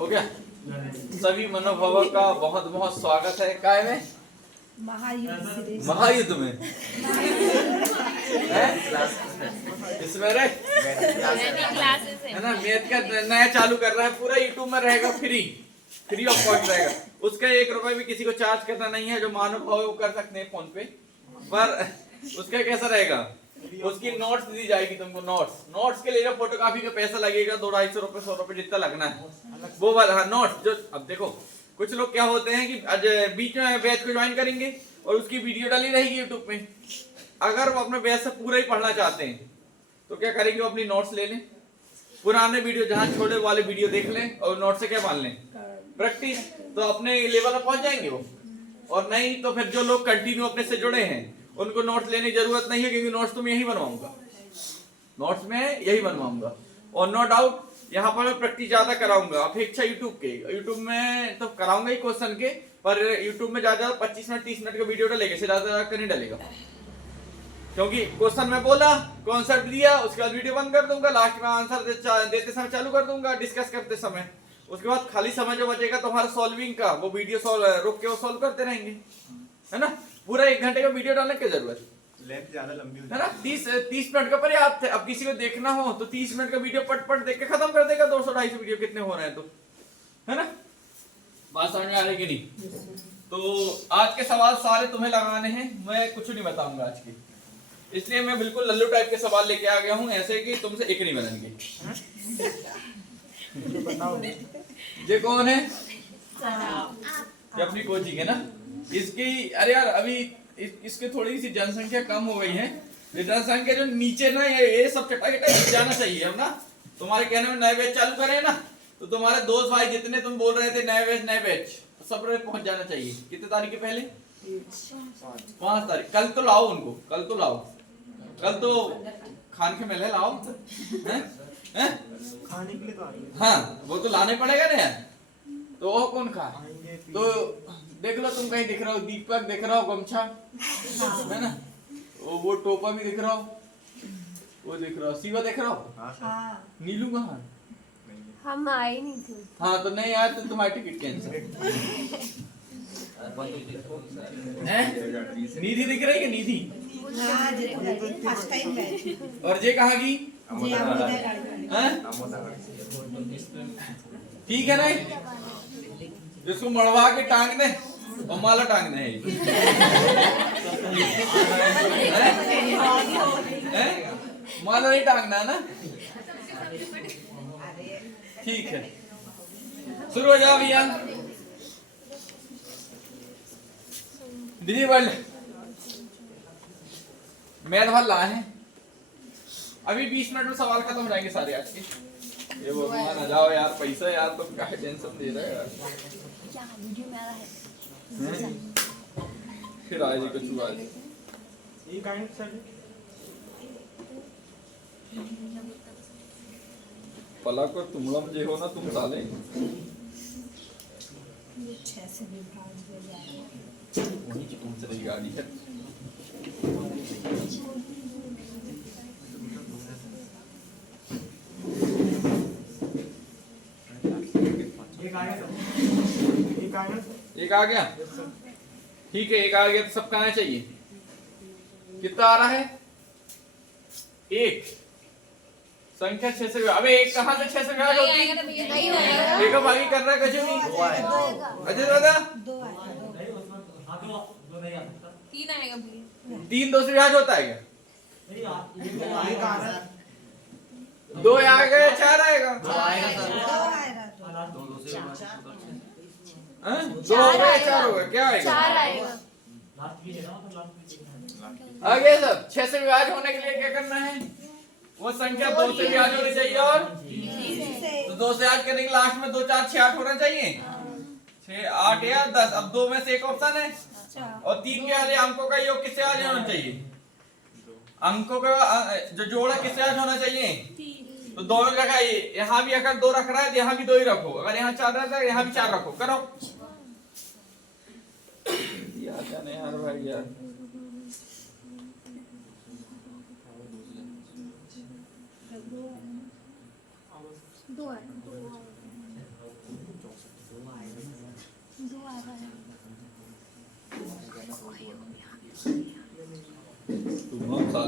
हो गया। सभी मनोभावों का बहुत बहुत स्वागत है। काय में महायुद्ध में इसमें रे है ना, मैथ का नया चालू कर रहा है, पूरा यूट्यूब में रहेगा, फ्री ऑफ कॉस्ट रहेगा। उसका 1 रुपए भी किसी को चार्ज करना नहीं है। जो महानुभाव वो कर सकते हैं फोन पे, पर उसका कैसा रहेगा, उसकी नोट्स दी जाएगी तुमको। नोट्स के लिए फोटोकॉपी का पैसा लगेगा 200-250 रुपए 100 रुपए जितना लगना है वो वाला। हाँ नोट्स जो, अब देखो कुछ लोग क्या होते हैं कि आज बीच में बैच को ज्वाइन करेंगे और उसकी वीडियो डाली रहेगी यूट्यूब पे। अगर वो अपने बैच से पूरा ही पढ़ना चाहते हैं तो क्या करेंगे, वो अपनी नोट्स ले लें, पुराने वीडियो जहां छोड़े वाले वीडियो देख लें और नोट से क्या मान लें, प्रैक्टिस, तो अपने लेवल पर पहुंच जाएंगे वो। और नहीं तो फिर जो लोग कंटिन्यू अपने से जुड़े हैं उनको नोट्स लेने की जरूरत नहीं है, क्योंकि नोट्स तो मैं यही बनवाऊंगा, नोट्स में यही बनवाऊंगा। और नो डाउट यहाँ पर मैं प्रैक्टिस ज्यादा कराऊंगा अपेक्षा यूट्यूब में तो कराऊंगा ही क्वेश्चन के, पर यूट्यूब में ज्यादा 25 मिनट 30 मिनट का वीडियो डलेगा, से ज्यादा नहीं डलेगा। क्योंकि क्वेश्चन में बोला, कॉन्सेप्ट दिया, उसके बाद वीडियो बंद कर दूंगा, लास्ट में आंसर देते समय चालू कर दूंगा, डिस्कस करते समय। उसके बाद खाली समय जो बचेगा तुम्हारा सॉल्विंग का, वो वीडियो रुक के वो सॉल्व करते रहेंगे, है ना। पूरा 1 घंटे का वीडियो डालने की जरूरत लेंथ ज्यादा लंबी है ना, 30 मिनट का पर्याप्त है। अब किसी को देखना हो तो 30 मिनट का वीडियो पट देख के खत्म कर देगा, 200-250 वीडियो कितने हो रहे हैं, तो है ना। बात समझ में आ रही कि नहीं। तो आज के सवाल सारे तुम्हें लगाने हैं, मैं कुछ नहीं बताऊंगा आज के, इसलिए मैं बिल्कुल लल्लू टाइप के सवाल लेके आ गया हूँ, ऐसे कि तुमसे एक नहीं बनेंगे। ये कौन है, ये अपनी कोचिंग है ना इसकी। अरे यार अभी इसके थोड़ी सी जनसंख्या कम हो गई है, जनसंख्या जो नीचे ना ये सब चटा जाना चाहिए। हम ना तुम्हारे कहने में नए बैच चालू करें ना, तो तुम्हारे दोस्त भाई जितने तुम बोल रहे थे नए बैच सब पहुंच जाना चाहिए। कितने तारीख के पहले, 5 तारीख। कल तो लाओ उनको, कल तो खान के मेले लाओ हैं? खाने के लिए तो आ रही है। हाँ वो तो लाने पड़ेगा ना यार, तो वो कौन खा, तो देख लो तुम कहीं दिख रहा हो, दीपक दिख रहा हो, गमछा है ना, वो टोपा भी दिख रहा हो, वो दिख रहा हो, शिवा दिख रहा हो, हाँ। नीलू कहाँ, हम आए नहीं थे। हाँ तो नहीं आया तो तुम्हारी टिकट कैंसिल है। निधि दिख रही है, निधि, हाँ, फर्स्ट टाइम गए। और ये कहाँ की, ठीक है ना, इसको मड़वा के टांग दे और माला टांग दे माला नहीं टांगना है ना, ठीक है। शुरू हो जाओ भैया, वर्ल्ड मैथ भर लाए हैं। अभी 20 मिनट में सवाल खत्म हो जाएंगे सारे आज के। ये भगवान आ जाओ यार, पैसा यार तुम क्या टेंशन दे रहे हो यार। फिर आए जी कुछ हुआ ये काइंड सर पलक और तुमलम जे हो ना तुम साले, वही की कौन सी गाड़ी है। एक आ गया, ठीक है, एक आ गया तो सबका आना चाहिए। कितना आ रहा है, 1 संख्या 6 से, अबे 1 कहां से 6 से विभाज्य होती है, एक भागी कर रहा है कजू नहीं, अजय दादा 3 आएगा, 3 2 से विभाज्य होता है क्या, 2 आ गया, 4 आएगा, 2 हो गया, 4 हो गया, क्या आएगा, 4 आएगा। आगे सब 6 से विभाज्य होने के लिए क्या करना है, वो संख्या 2 से विभाज्य होनी चाहिए, और तो 2 से आज करने के लास्ट में 2 4 6 8 होना चाहिए, 6 8 या 10। अब 2 में से एक ऑप्शन है, और 3 के आगे अंकों का योग किससे आज होना चाहिए, अंकों का जो जोड़ा किससे आज होना चाहिए, तो 2 लगाइए। यहाँ भी अगर 2 रख रहा है तो यहाँ भी 2 ही रखो, अगर यहाँ 4 रहता है यहाँ भी 4 रखो, करो यार भाई यार।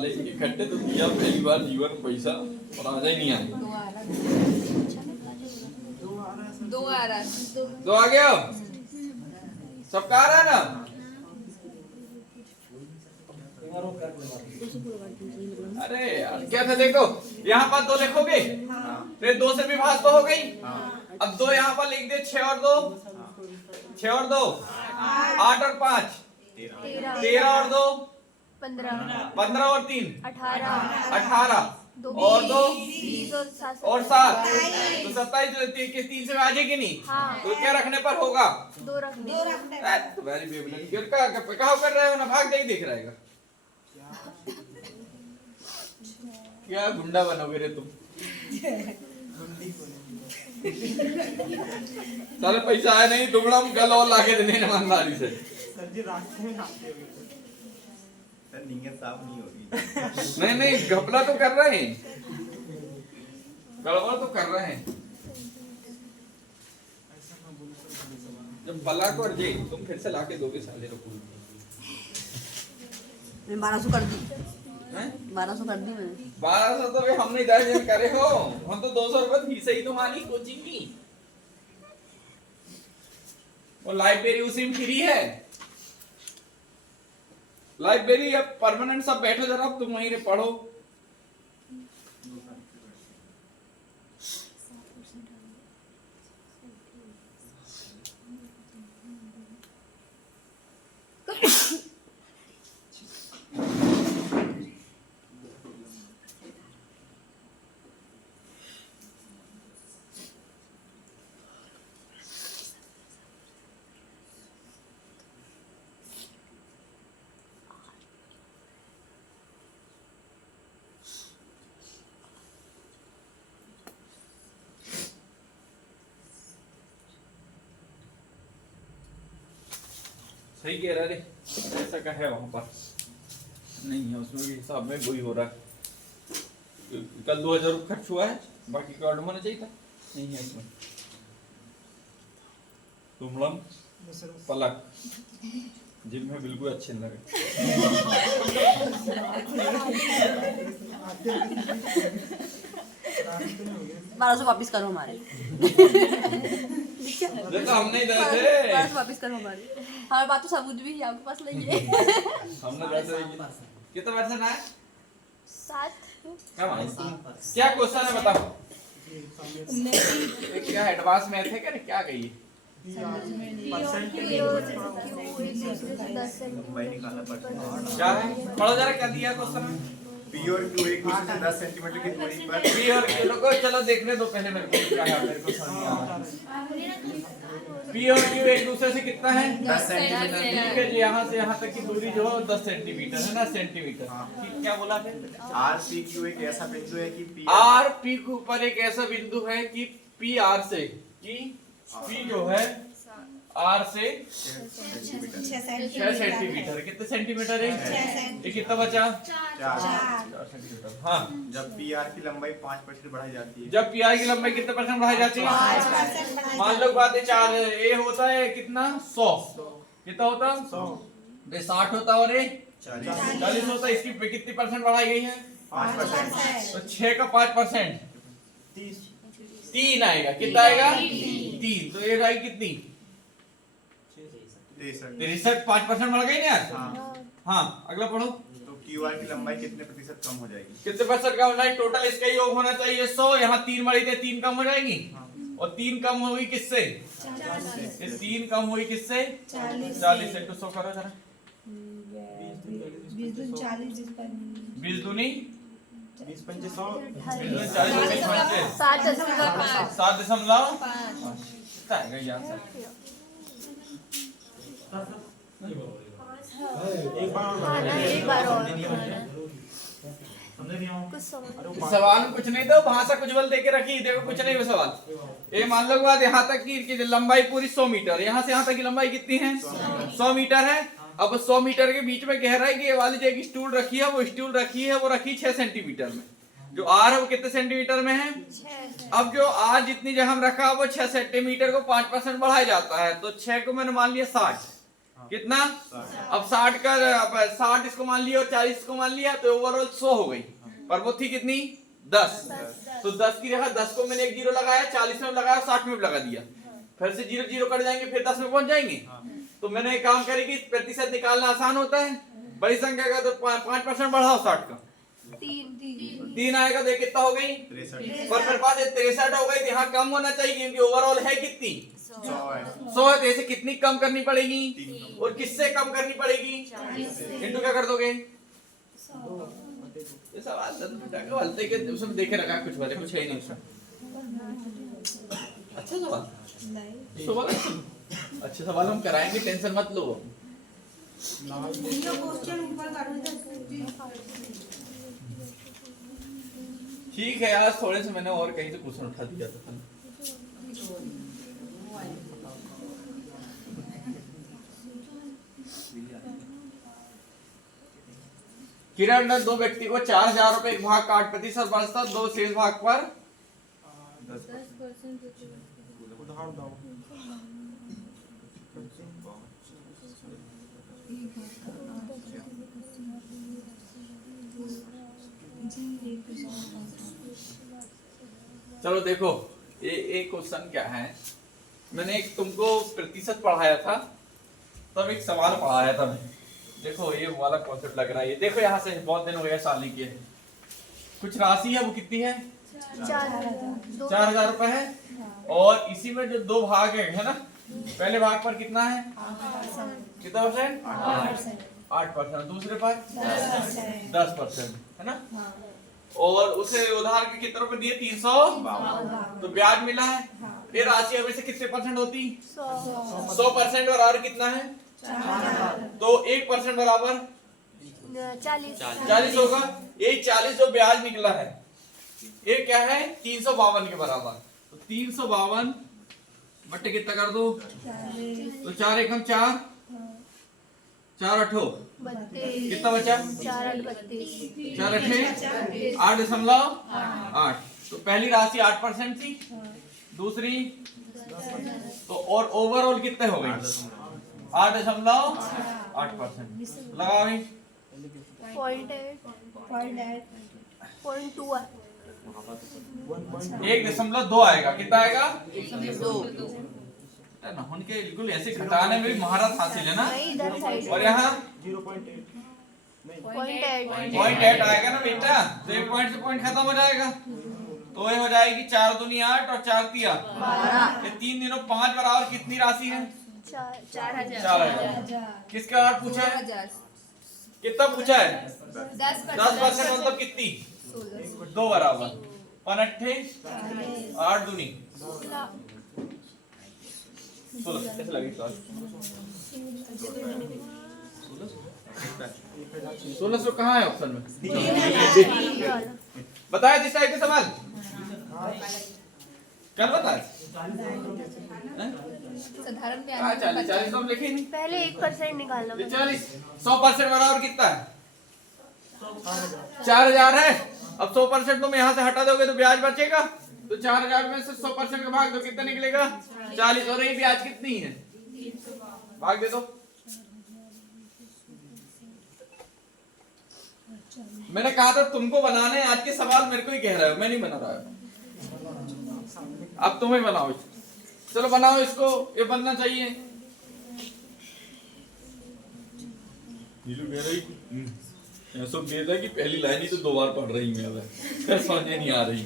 साले इकट्ठे तो किया पहली बार जीवन में पैसा और आजा ही नहीं आए। दो आ रहा दो आ गया सबका आ रहा है ना। अरे यार क्या था देखो यहाँ पर दो लिखोगे फिर दो से विभाज्य तो हो गई। अब दो यहाँ पर लिख दे 6 और 2 8 और 5 13 और 2 15 और 3 18 और 2 और 7 तो 27 के 3 से आ जाएगी नहीं। तो क्या रखने पर होगा 2 रखने वेरी बेबलन कहा कर रहे हो ना भाग देख देख रहेगा क्या गुंडा बनोगे रे तुम। साले पैसा आया नहीं दुबड़ा गल और लाके देने ईमानदारी से। सर जी रास्ते में खाते हो सर नीयत साफ नहीं होगी। नहीं नहीं घपला तो कर रहे हैं गड़बड़ तो कर रहे हैं। जब बला को और जे तुम फिर से लाके दोगे साले को। 1200 कर दी 1200 कर दी मैंने। 1200 तो भी हम नहीं 10 दिन करे हो हम तो 200 रुपए फीस ही तुम्हारी कोचिंग की। और लाइब्रेरी उसी में फ्री है। लाइब्रेरी अब परमानेंट सब बैठो जरा अब तुम वहीं पढ़ो। सही कह रहा रे ऐसा का है वहां पर नहीं है उसमें भी हिसाब में वही हो रहा है। कल 2000 खर्च हुआ है बाकी का ऑर्डर होना चाहिए था नहीं है इसमें। तुमलम पलक जिम में बिल्कुल अच्छे नहीं लगे। 1200 वापस करो हमारे। देखो हम नहीं दे थे 1200 वापस करो हमारे। हमारे बात तो सबूत भी है आपके पास नहीं है। हमने वैसे कितना परसेंट आया 7 क्या क्वेश्चन है बताओ। क्या एडवांस मैथ है क्या क्या कहिए क्या है पढ़ो जरा क्या दिया क्वेश्चन में। पी और क्यू एक दूसरे से 10 सेंटीमीटर की दूरी पर पी और क्यू को चलो देखने दो पहले मेरे को क्या है मेरे को समझ नहीं आ रहा। पी और क्यू एक दूसरे से कितना है 10 सेंटीमीटर। ठीक है जी यहाँ से यहाँ तक की दूरी जो 10 सेंटीमीटर है ना सेंटीमीटर। ठीक क्या बोला फिर आर पी क्यू एक ऐसा बिंदु है कि पी आर पी के ऊपर एक ऐसा बिंदु है कि पी आर से कि पी जो है आर से 6 सेंटीमीटर कितने सेंटीमीटर है ये कितना बचा 4 सेंटीमीटर। हाँ जब पी आर की लंबाई 5% बढ़ाई जाती है। जब पी आर की लंबाई कितने परसेंट बढ़ाई जाती है मान लो बात है 4 ए होता है कितना 100 कितना होता 60 होता और ये 40 होता है। इसकी कितनी परसेंट बढ़ाई गई है 5%। तो 6 का 5% 3 आएगा कितना आएगा 3 तो ये आएगी कितनी 63 5% बढ़ गई ना यार। हाँ अगला पढ़ो। तो क्यू आर की लंबाई कितने प्रतिशत कम हो जाएगी कितने परसेंट कम होना है टोटल इसका योग होना चाहिए 100 यहाँ 3 बढ़ी थे 3 कम हो जाएगी और 3 कम होगी किससे 3 कम हुई किससे 40 से 100 करो जरा 20 दूनी 20 पंचे 100 एक बार और सवाल कुछ नहीं तो भाषा कुछ बल देके रखी देखो कुछ नहीं वो सवाल ये मान लो बात यहाँ तक की लंबाई पूरी 100 मीटर यहाँ से यहाँ तक की लंबाई कितनी है 100 मीटर है। अब 100 मीटर के बीच में गहराई की वाली जो एक स्टूल रखी है वो रखी 6 सेंटीमीटर में। जो आर है वो कितने सेंटीमीटर में है अब जो आर जितनी जगह हम रखा वो 6 सेंटीमीटर को 5% बढ़ाया जाता है तो 6 को मैंने मान लिया 60 कितना? अब 60 का 60 इसको मान लिया और 40 इसको मान लिया तो ओवरऑल 100 हो गई। पर वो थी कितनी? 10। तो 10 की जगह 10 को मैंने एक जीरो लगाया, 40 में लगाया, 60 में लगा दिया। फिर से जीरो जीरो कट जाएंगे, फिर 10 में पहुंच जाएंगे। तो मैंने एक काम करेगी, प्रतिशत निकालना आसान होता है। बड़ी संख्या का तो 5% बढ़ाओ 60 का, 3 आएगा तो कितना हो गई? 63। पर मेरे पास 63 हो गई। यहाँ कम होना चाहिए क्योंकि ओवरऑल है कितनी? 100 है। 100 है। तो ऐसे कितनी कम करनी पड़ेगी? 3। और किससे कम करनी पड़ेगी? इंटू क्या कर दोगे? ये सवाल हलते के उसमें देखे रखा है, कुछ वाले कुछ है ही नहीं उसमें। अच्छा सवाल, अच्छे सवाल हम कराएंगे, टेंशन मत लो। ठीक है, आज थोड़े से मैंने और कहीं से क्वेश्चन उठा दिया था। किरण ने दो व्यक्ति को 4000 रुपए एक भाग का 8% बचता, दो शेष भाग पर 10% उधार दो। चलो देखो, ये एक क्वेश्चन क्या है, मैंने एक तुमको प्रतिशत पढ़ाया था, तब एक सवाल पढ़ाया था मैं। देखो ये वाला कॉन्सेप्ट लग रहा है, ये देखो यहाँ से बहुत दिन हो गया साली के। कुछ राशि है वो कितनी है? 4000 रुपए है। और इसी में जो दो भाग है ना, पहले भाग पर कितना है? कितना परसेंट? 8%। दूसरे पर 10% है ना। और उसे उधार के कितने रुपए दिए? 352। तो ब्याज मिला है। ये राशि अब से कितने परसेंट होती? 100%। और आर कितना है? तो 1% बराबर 40 होगा। ये 40 जो ब्याज निकला है ये क्या है? 352 के बराबर। तो 352 बट्टे कितना कर दो? तो 4 एकम 4, 4 अठो कितना बचा? 4 अठे 8.8। तो पहली राशि 8% थी, दूसरी तो और ओवरऑल कितने हो गए? 8.8%। लगा भाई। 1.2 आएगा। कितना आएगा? 1.2। ना उनके बिल्कुल ऐसे घटाने में भी महारत हासिल है ना। और यहाँ 0.8 0.8 आएगा ना बेटा, तो एक पॉइंट से पॉइंट खत्म हो जाएगा। तो ये हो जाएगी 4 दूनी 8 और 4 तिया 12। ये 3 दिनों 5 बराबर कितनी राशि है? 4000। किसके बारे पूछा है? कितना पूछा है? 10% मतलब कितनी? 2 बराबर 5 8 दूनी 16। कैसे लगे सवाल? 1600 कहाँ है ऑप्शन में? बताया जिस टाइप के सवाल कल बताया। साधारण में 40 तो हम लिखे नहीं। पहले 1% निकालना। 40 100% बराबर कितना है? 4000 है। अब 100% तुम यहाँ से हटा दोगे तो ब्याज बचेगा। तो 4000 में से 100% का भाग दो, कितना निकलेगा? 40। और ये ब्याज कितनी है? भाग दे दो। मैंने कहा था तुमको बनाने, आज के सवाल मेरे को ही कह रहे हो, मैं नहीं बना रहा हूं। अब तुम ही बनाओ। चलो बनाओ इसको, ये बनना चाहिए। ऐसा मेरा कि पहली लाइन ही तो 2 बार पढ़ रही मैं, फिर समझ नहीं आ रही।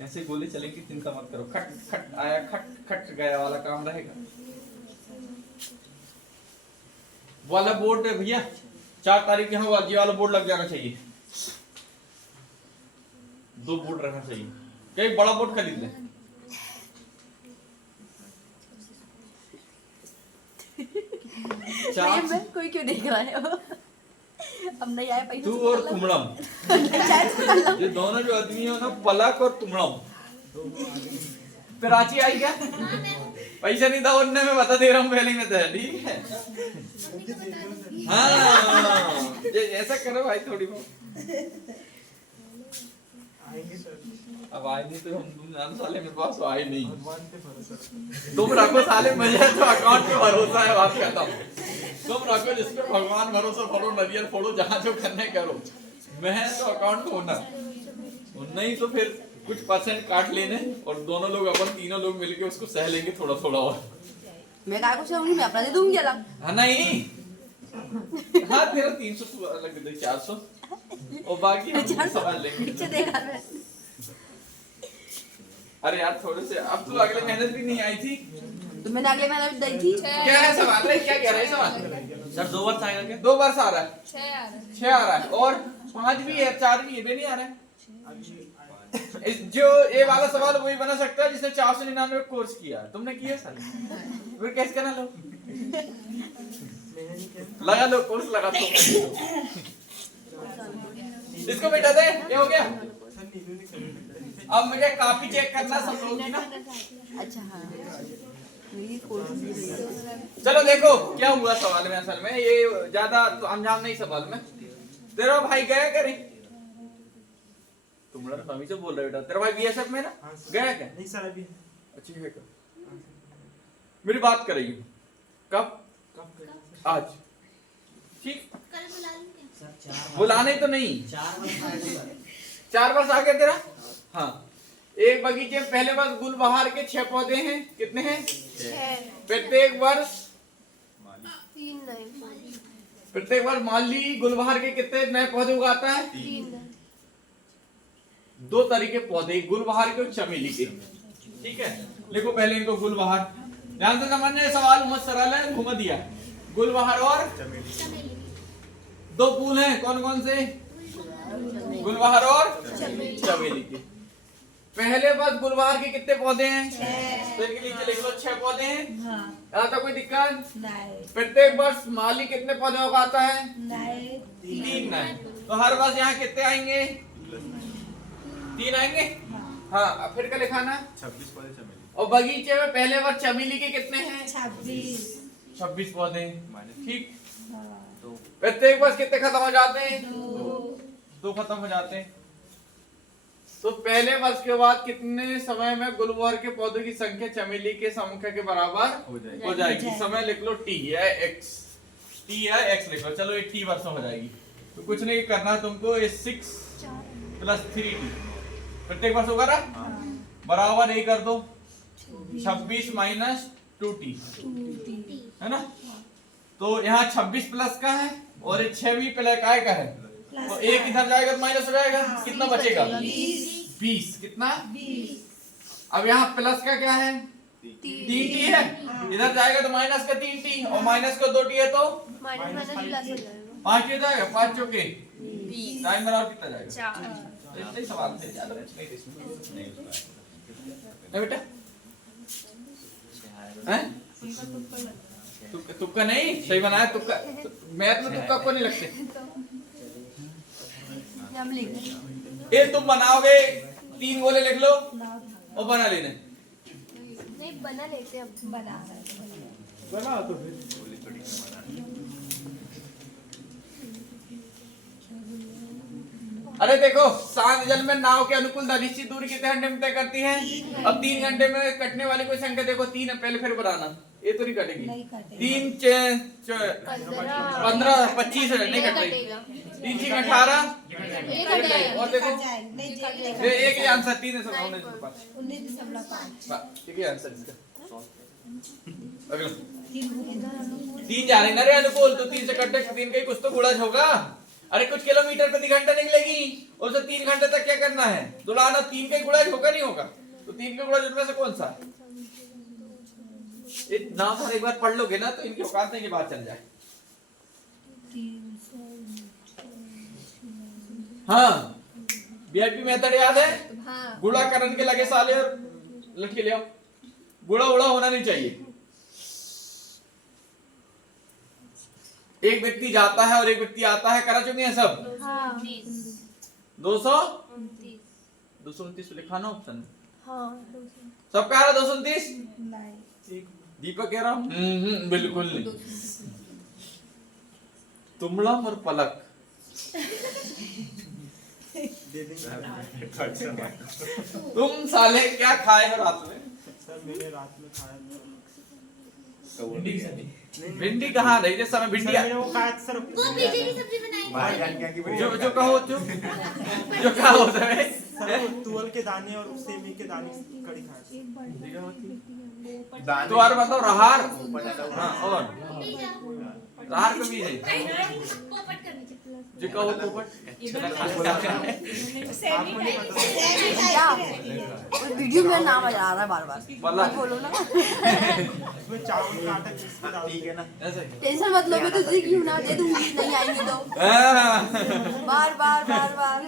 ऐसे गोले चलेंगे, चिंता मत करो। खट खट आया, खट खट गया वाला काम रहेगा। वाला बोर्ड है भैया, 4 तारीख यहाँ ये वाला बोर्ड लग जाना चाहिए। 2 बोर्ड रहना चाहिए। कहीं बड़ा बोर्ड खरीद ले। कोई क्यों देख रहा है? अब नहीं आया पैसा। तू और तुमड़म, ये दोनों जो आदमी है ना, पलक और तुमड़म। कराची आई क्या? पैसा नहीं था उनने, मैं बता दे रहा हूँ पहले में तो। ठीक है, हाँ ऐसा करो भाई थोड़ी बहुत। आएंगे सर अब आए नहीं तो तुम जान साले मेरे पास तो आए नहीं। भगवान पे भरोसा सर। तुम रखो साले मुझे तो अकाउंट पे भरोसा है, बात कहता हूँ। तुम रखो जिस पे भगवान भरोसा फोड़ो, नरियल फोड़ो, जहाँ जो करने करो, मैं तो अकाउंट में होना नहीं तो फिर कुछ परसेंट काट लेने और दोनों लोग अपन तीनों लोग मिलके उसको सह लेंगे थोड़ा थोड़ा और। मैं काय को सहूंगी, मैं अपना दे दूंगी अलग। हाँ नहीं, हाँ तेरा 300 तू अलग दे दे, 400 और बाकी हम समझ लेंगे। पीछे देखा मैं। अरे यार थोड़े से, अब तू अगले महीने भी नहीं आई थी। तो मैंने अगले महीने भी दी थी। क्या है सवाल है, क्या कह रहे हैं सवाल? सर 2 वर्ष आएगा क्या? 2 वर्ष आ रहा है, 6 आ रहा है और 5 भी है, 4 भी है, बे नहीं आ रहा है। अभी जो ये वाला सवाल वही बना सकता है जिसने 499 कोर्स किया है। तुमने किया सर? फिर कैसे करना लो, मैंने नहीं किया। लगा लो कोर्स लगा दो। इसको मिटा दे, ये हो गया। सर नीलू ने कर अब मुझे कॉपी चेक करना सब लोग की ना। अच्छा हाँ, मेरी कोशिश। चलो देखो क्या हुआ सवाल में, असल में ये ज्यादा तो अंजाम नहीं सवाल में। तेरा भाई गया करे, तुम लोग अभी से बोल रहे हो बेटा, तेरा भाई बीएसएफ में ना हाँ सर। गया क्या? नहीं सर अभी अच्छा है क्या? मेरी बात कर रही हूँ कब? कब करेंगे सर? आज ठीक, बुलाने तो नहीं, 4 वर्ष आ गया तेरा। हाँ, एक बगीचे में पहले वर्ष गुलबहार के 6 पौधे हैं, कितने हैं? 6 प्रत्येक वर्ष 3 नहीं, प्रत्येक वर्ष माली गुलबहार के कितने नए पौधे उगाता है? 3 2 तरह के पौधे, गुलबहार के और चमेली के। ठीक है, लिखो पहले इनको गुलबहार, ध्यान से समझना, ये सवाल बहुत सरल है, घुमा दिया। गुलबहार और चमेली 2 फूल हैं, कौन कौन से? गुलबहार और चमेली के। पहले बस गुलबहार के कितने पौधे हैं? 6। तो इनके नीचे लिख लो 6 पौधे हैं। यहाँ तक कोई दिक्कत नहीं। प्रत्येक वर्ष माली कितने पौधे उगाता है? 3 नए। तो हर वर्ष यहाँ कितने आएंगे? 3 आएंगे। हाँ, फिर क्या लिखाना? 26 पौधे चमेली और बगीचे में पहले वर्ष चमेली के कितने हैं? 26 पौधे। ठीक, प्रत्येक वर्ष कितने खत्म हो जाते हैं? 2 खत्म हो जाते हैं। तो पहले वर्ष के बाद कितने समय में गुलबहार के पौधों की संख्या चमेली के संख्या के बराबर हो जाएगी? समय लिख लो t है x, t है x लिख लो। चलो ये t वर्ष हो जाएगी। तो कुछ नहीं करना तुमको, ये 6 + 3t प्रत्येक वर्ष होगा ना, बराबर यही कर दो 26 - 2t, है ना। तो यहाँ 26 प्लस का है और ये 6 भी प्लस का है, तो एक इधर जाएगा तो माइनस हो जाएगा, कितना बचेगा? 20। कितना? 20। अब यहाँ प्लस का क्या है? 3t है, इधर जाएगा तो माइनस का 3t और माइनस का 2t है तो माइनस प्लस हो जाएगा। 5 हो जाएगा, 5 चौके 20 टाइम बराबर कितना जाएगा? 4। इतने ही सवाल थे, ज्यादा नहीं थे इसमें। नहीं बेटा, हैं? तुक्का नहीं, सही बनाया तुक्का। मैथ में तुक्का को नहीं लगते। हम लिख ये तुम बनाओगे, 3 गोले लिख लो और बना लेने। नहीं बना लेते अब, बना तो फिर अरे देखो, शांत जल में नाव के अनुकूल निश्चित दूरी कितने घंटे में तय करती है? अब 3 घंटे में कटने वाली कोई संख्या देखो, 3 है, पहले फिर बनाना, ये तो नहीं कटेगी। 3 15 25 नहीं कट रही। 3 6 18 और देखो ये एक ही आंसर, 3 है सब होने के पास। 19.5 ठीक है आंसर इसका। अगला 3 जा रही ना रे अनुकूल, तो 3 से कटे 3 का ही कुछ तो गुणज होगा। अरे कुछ किलोमीटर प्रति घंटा निकलेगी और उसे 3 घंटे तक क्या करना है? दौड़ाना। 3 का गुणज होगा नहीं होगा? तो 3 का गुणज उनमें से कौन सा? नाम पर एक बार पढ़ लोगे ना तो इनकी औकात नहीं की बात चल जाए। हाँ, वीआईपी मेथड याद है? हाँ। गुणा करन के लगे साले और लड़के ले आओ, गुणा उड़ा होना नहीं चाहिए। एक व्यक्ति जाता है और एक व्यक्ति आता है, करा चुके हैं सब। हाँ। 229 लिखा ना ऑप्शन में। हाँ। सब कह रहा 229? दीपक कह रहा बिल्कुल नहीं। तुमड़ा और पलक दे देंगे तुम साले क्या खाए हो रात में? सर मैंने रात में खाया भिंडी कहाँ रही? जैसे समय भिंडी सर मैंने वो खाया सर वो पीछे की सब्जी बनाई भाईजान क्या की जो जो कहो जो कहा होता है सर वो तुअल के दाने और सेमी के दाने कड़ी खाया दाने तो और मतलब रहार ऊपर ज्यादा हाँ और रहार का बीज है पोपट करनी चाहिए जो कहो पोपट क्या वीडियो में नाम आ रहा है बार बार वाला बोलो ना उसमें चावल का आटा पीस के डाल ठीक है ना ऐसे टेंशन मत लो मैं तुझे क्यों ना दे दूंगी नहीं आएंगे तो बार बार बार बार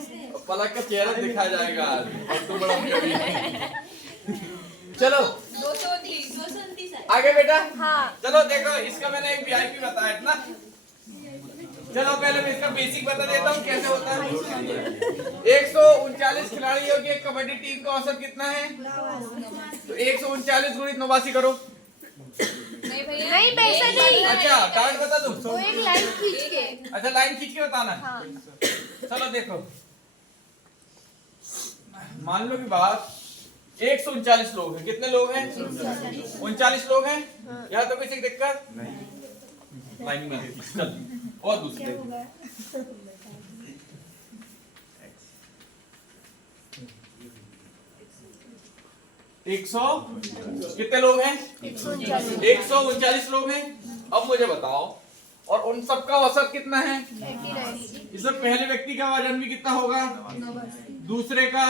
पलक का चेहरा दिखा जाएगा आज और तू बड़ा कभी चलो 229 आगे बेटा हाँ चलो देखो इसका मैंने एक वीआईपी बताया था ना चलो पहले मैं इसका बेसिक बता देता हूँ कैसे होता है 139 खिलाड़ियों की एक कबड्डी टीम का औसत कितना है तो 139 गुणित 89 करो नहीं पैसा नहीं अच्छा डायरेक्ट बता दूं वो एक लाइन खींच के अच्छा लाइन खींच के बताना हाँ चलो देखो मान लो कि बात 139 लोग हैं कितने लोग हैं 39 लोग हैं यहाँ तो किसी की दिक्कत लाइन में चल और दूसरे 100 कितने लोग हैं 139 लोग हैं अब मुझे बताओ और उन सबका औसत कितना है इसमें पहले व्यक्ति का वजन भी कितना होगा दूसरे का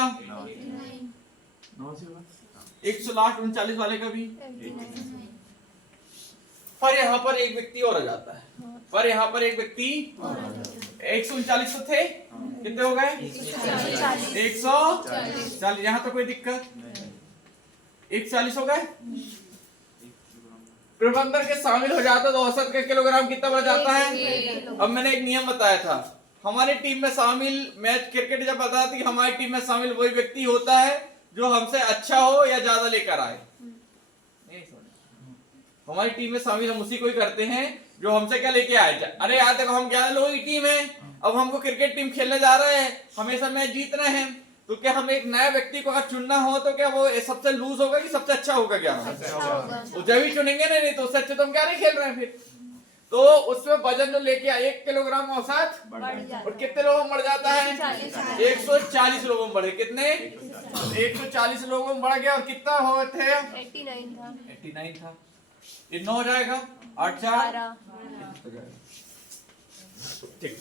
139 वाले का भी पर यहाँ पर एक व्यक्ति और आ जाता है पर यहाँ पर एक व्यक्ति 139 तो थे कितने हो गए 140 यहाँ तो कोई दिक्कत 140 हो गए प्रबंधन के शामिल हो जाता तो औसत का किलोग्राम कितना बढ़ जाता है अब मैंने एक नियम बताया था हमारी टीम में शामिल मैच क्रिकेट जब बताया था कि हमारी टीम में शामिल वही व्यक्ति होता है जो हमसे अच्छा हो या ज्यादा लेकर आए हमारी टीम में शामिल हम उसी को ही करते हैं जो हमसे क्या लेके आए अरे यार देखो हम 11 लोगों की टीम है अब हमको क्रिकेट टीम खेलने जा रहे हैं हमेशा मैच जीतना है तो क्या हम एक नया व्यक्ति को अगर चुनना हो तो क्या वो सबसे लूज होगा कि सबसे अच्छा होगा क्या तो जब ही चुनेंगे नहीं तो उससे अच्छे तो हम क्या नहीं खेल रहे हैं फिर तो उसमें वजन जो लेके आए 1 किलोग्राम औसत और कितने लोगों में बढ़ जाता है 140 लोगों में बढ़े कितने 140 लोगों में बढ़ गया और कितना हो थे 89 था ये 9 हो जाएगा 8 4 ठीक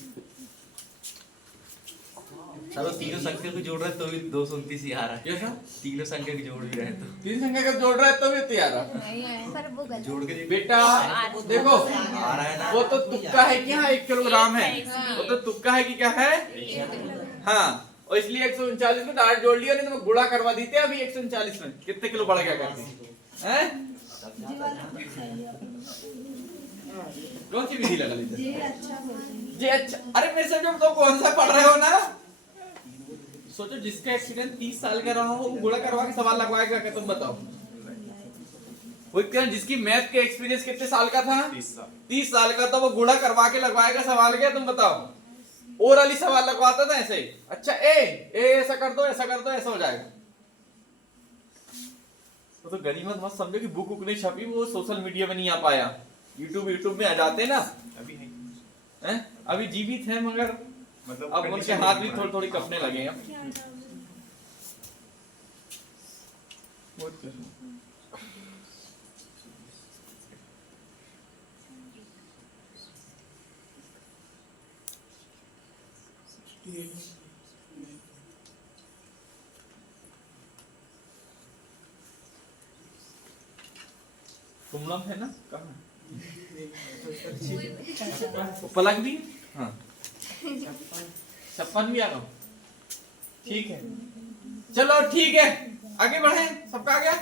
चलो तीनों संख्या को जोड़ रहे हैं तो भी 229 ही आ रहा है कैसा तीनों संख्या को जोड़ भी रहे हैं तो तीन संख्या का जोड़ रहा है तो भी तैयार है पर वो गलत जोड़ के बेटा देखो आ रहा है ना वो तो तुक्का है कि हाँ 1 किलोग्राम है वो तो तुक्का है कि क्या है हाँ और इसलिए 139 में डायरेक्ट जोड़ लिया नहीं तो मैं गुणा करवा देते अभी 139 में कितने किलो बढ़ गया करते हैं कौन सी विधि लगा लेते जी अच्छा अरे मेरे से जब तो कौन सा पढ़ रहे हो ना सोचो जिसका एक्सीडेंट 30 साल का रहा हो वो गुणा करवा के सवाल लगवाएगा क्या तुम बताओ वो क्या जिसकी मैथ के एक्सपीरियंस कितने साल का था 30 साल का तो वो गुणा करवा के लगवाएगा सवाल क्या तुम बताओ ओरली सवाल लगवाता था ऐसे ही अच्छा ए ऐसा कर दो ऐसा हो जाएगा तो गनीमत मत समझो कि बुक नहीं छपी वो सोशल मीडिया में नहीं आ पाया यूट्यूब में आ जाते ना अभी नहीं हैं अभी जीवित हैं मगर मतलब अब उनके हाथ भी थोड़ी कपने लगे हैं तुमलम है ना कहाँ पलक भी हाँ 56 भी आ रहा ठीक है चलो ठीक है आगे बढ़े सबका आ गया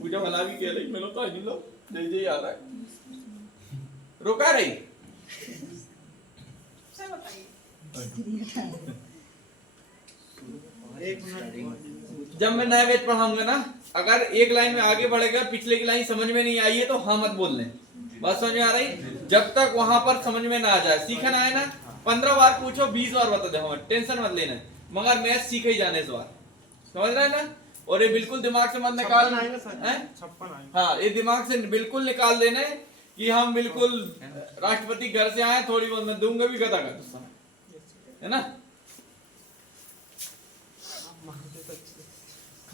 पूजा वाला भी कह रही मेरे तो नहीं लो जय जय आ रहा है रोका रही जब मैं नया वेद पढ़ाऊंगा ना अगर एक लाइन में आगे बढ़ेगा पिछले की लाइन समझ में नहीं आई है तो हाँ मत बोल लें बात समझ में आ रही जब तक वहां पर समझ में ना आ जाए सीखना है ना 15 बार पूछो 20 बार बता दे हमें टेंशन मत लेना मगर मैथ सीखे ही जाने इस बार, समझ रहे हैं ना। और ये बिल्कुल दिमाग से मत निकाल, 56 आएंगे सर, हैं? 56 आएंगे। हाँ, ये दिमाग से बिल्कुल निकाल देना है कि हम बिल्कुल राष्ट्रपति घर से आए, थोड़ी बहुत मैं दूंगा भी गदा का, है ना।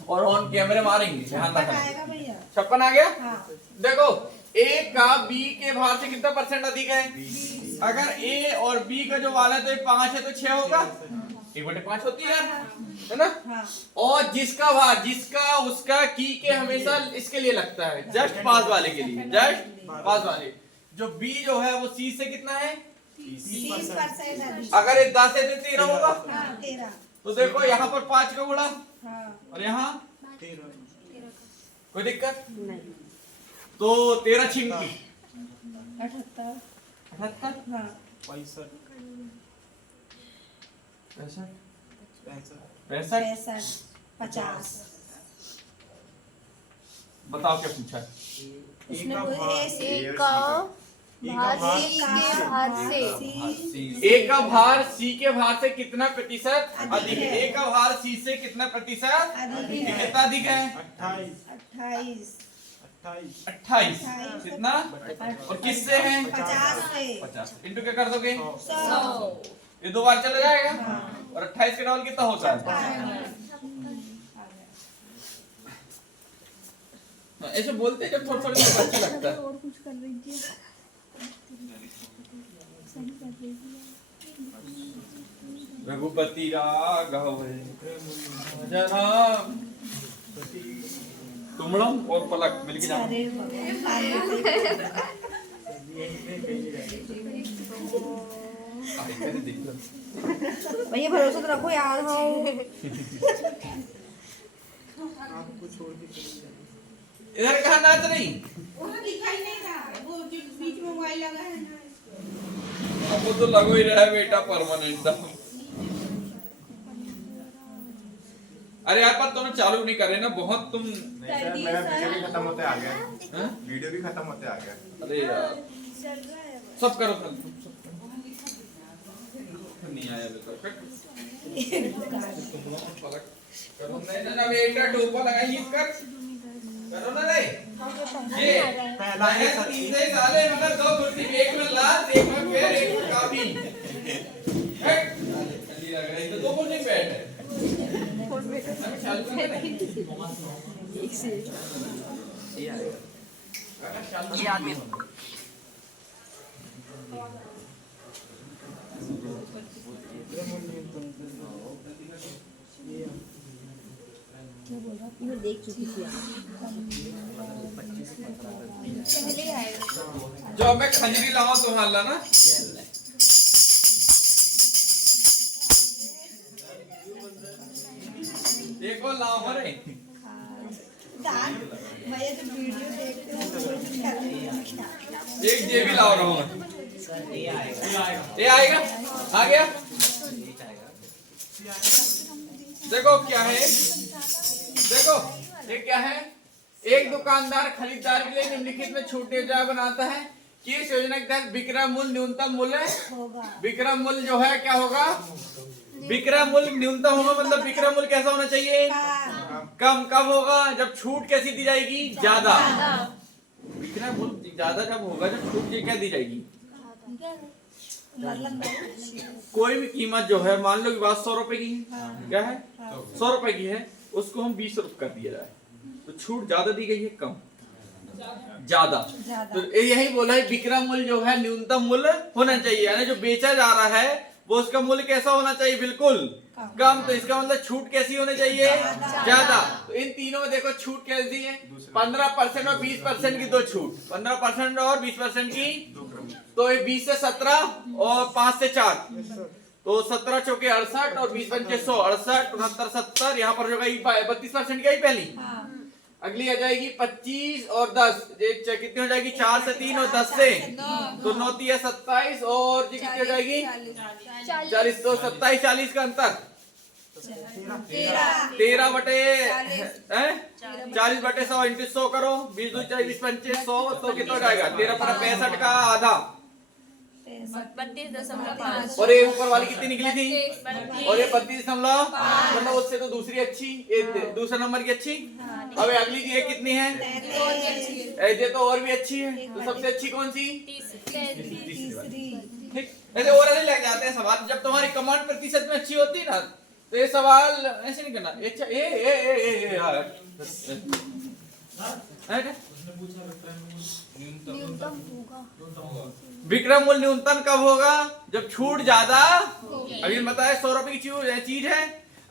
और ऑन कैमरे मारेंगे, ध्यान रखना। 56 आ गया। देखो ए का बी के भार से कितना परसेंट अधिक है। अगर ए और बी का जो वाला है तो 5 है तो 6 होगा, 1/5 होती है यार, है ना। और जिसका भार, जिसका उसका की के हमेशा इसके लिए लगता है, जस्ट पास वाले के लिए, जस्ट पास वाले। जो बी जो है वो सी से कितना है, 30%। अगर ये 10 है तो 13 होगा। तो देखो यहाँ पर 5 का गुणा और यहाँ 13 कोई दिक्कत नहीं। तो 13 छिंकी 78 78 65 65 65 50। बताओ क्या पूछा है। उसने का बोले भार- ए का भार सी के भार से, ए का भार सी के भार से कितना प्रतिशत अधिक है। ए का भार सी से कितना प्रतिशत अधिक है। कितना अधिक है, 28 28 28 कितना, और किससे है 50 से 50 इंटू क्या कर दोगे, 100। ये 2 बार चला जाएगा। और 28 का डबल कितना होता है। ऐसे बोलते हैं जब थोड़ा थोड़ा तो अच्छा लगता है। और कुछ कर लीजिए, सही कर लीजिए। रघुपति राघव जरा तुमड़म और पलक मिलके जाओ। भैया भरोसा तो रखो यार। हो आपको छोड़ के चले जाएंगे। इधर कहाँ नाच रही, दिखाई नहीं रहा, वो जो बीच में मोबाइल लगा है ना। वो तो लगो ही रहा है बेटा परमानेंट। अरे यार पर तुम चालू नहीं कर रहे ना, बहुत तुम। नहीं सर, मेरा वीडियो भी खत्म होते आ गया, हैं? वीडियो भी खत्म होते आ गया। अरे यार सब करो कल, नहीं आया पलक करो नहीं ना बेटा, टोपा लगाइए कर करो ना। नहीं ये पहला है सर, तीसरे साले मतलब 2 कुर्सी, एक में लाल, एक में पेड़, एक में काफी। चली लग रही तो 2 कुर्सी बैठ है। चालू कर नहीं। ये आदमी मैं देख चुकी थी। पहले आएगा। जो मैं खंजरी लाऊं तो हाला ना। देखो लाओ रे, भैया तो वीडियो देखते हो। एक जेबी लाओ रहा हूं मैं। ये आएगा, आ गया। देखो क्या है, देखो ये क्या है। एक दुकानदार खरीदार के लिए निम्नलिखित में छूट योजना बनाता है कि इस योजना के तहत विक्रय मूल्य न्यूनतम मूल्य विक्रय मूल्य जो है क्या होगा, विक्रय मूल्य न्यूनतम होगा। मतलब विक्रय मूल्य कैसा होना चाहिए, कम। कब होगा, जब छूट कैसी दी जाएगी, ज्यादा। विक्रय मूल्य ज्यादा जब होगा जब छूट क्या दी जाएगी। कोई भी कीमत जो है, मान लो कि बात 100 रुपए की है, क्या है 100 रुपए की है, उसको हम 20 रुपए कर दिया जाए तो छूट ज्यादा दी गई है, कम ज्यादा। तो यही बोला है विक्रय मूल्य जो है न्यूनतम मूल्य होना चाहिए, यानी जो बेचा जा रहा है वो उसका मूल्य कैसा होना चाहिए, बिल्कुल कम। तो इसका मतलब छूट कैसी होनी चाहिए, ज्यादा। तो इन तीनों में देखो छूट कैसी है, 15% और 20% की 2 छूट, 15% और 20% की। तो ये 20 से 17 और 5 से 4, तो 17 चौके 68 और 20 पंचे 100, 68 69 70। यहाँ पर जो 32% की आई पहली, अगली आ जाएगी 25 और 10, ये कितनी हो जाएगी, 4 से 3 और 10 से, तो 9 3 27 और ये कितनी हो जाएगी 40। तो 27 40 का अंतर 13 बटे 40 बटे 100 इंटू 100 करो, 20 2 40 पंचे 100, तो कितना हो जाएगा 13 65 का आधा, 32.5। और ये ऊपर वाली कितनी निकली थी? और ये 32 मतलब उससे तो दूसरी अच्छी, ये दूसरा नंबर की अच्छी। अब ये अगली ये कितनी है? ये तो और भी अच्छी है, तो सबसे अच्छी कौन सी? ठीक, ऐसे और ऐसे लग जाते हैं सवाल। जब तुम्हारी कमांड प्रतिशत में अच्छी होती ना, तो ये सवाल ऐसे नहीं करना। न्यूनतम होगा। विक्रय मूल्य न्यूनतम कब होगा? जब छूट ज्यादा। अभी बताया 100 रुपए की चीज है,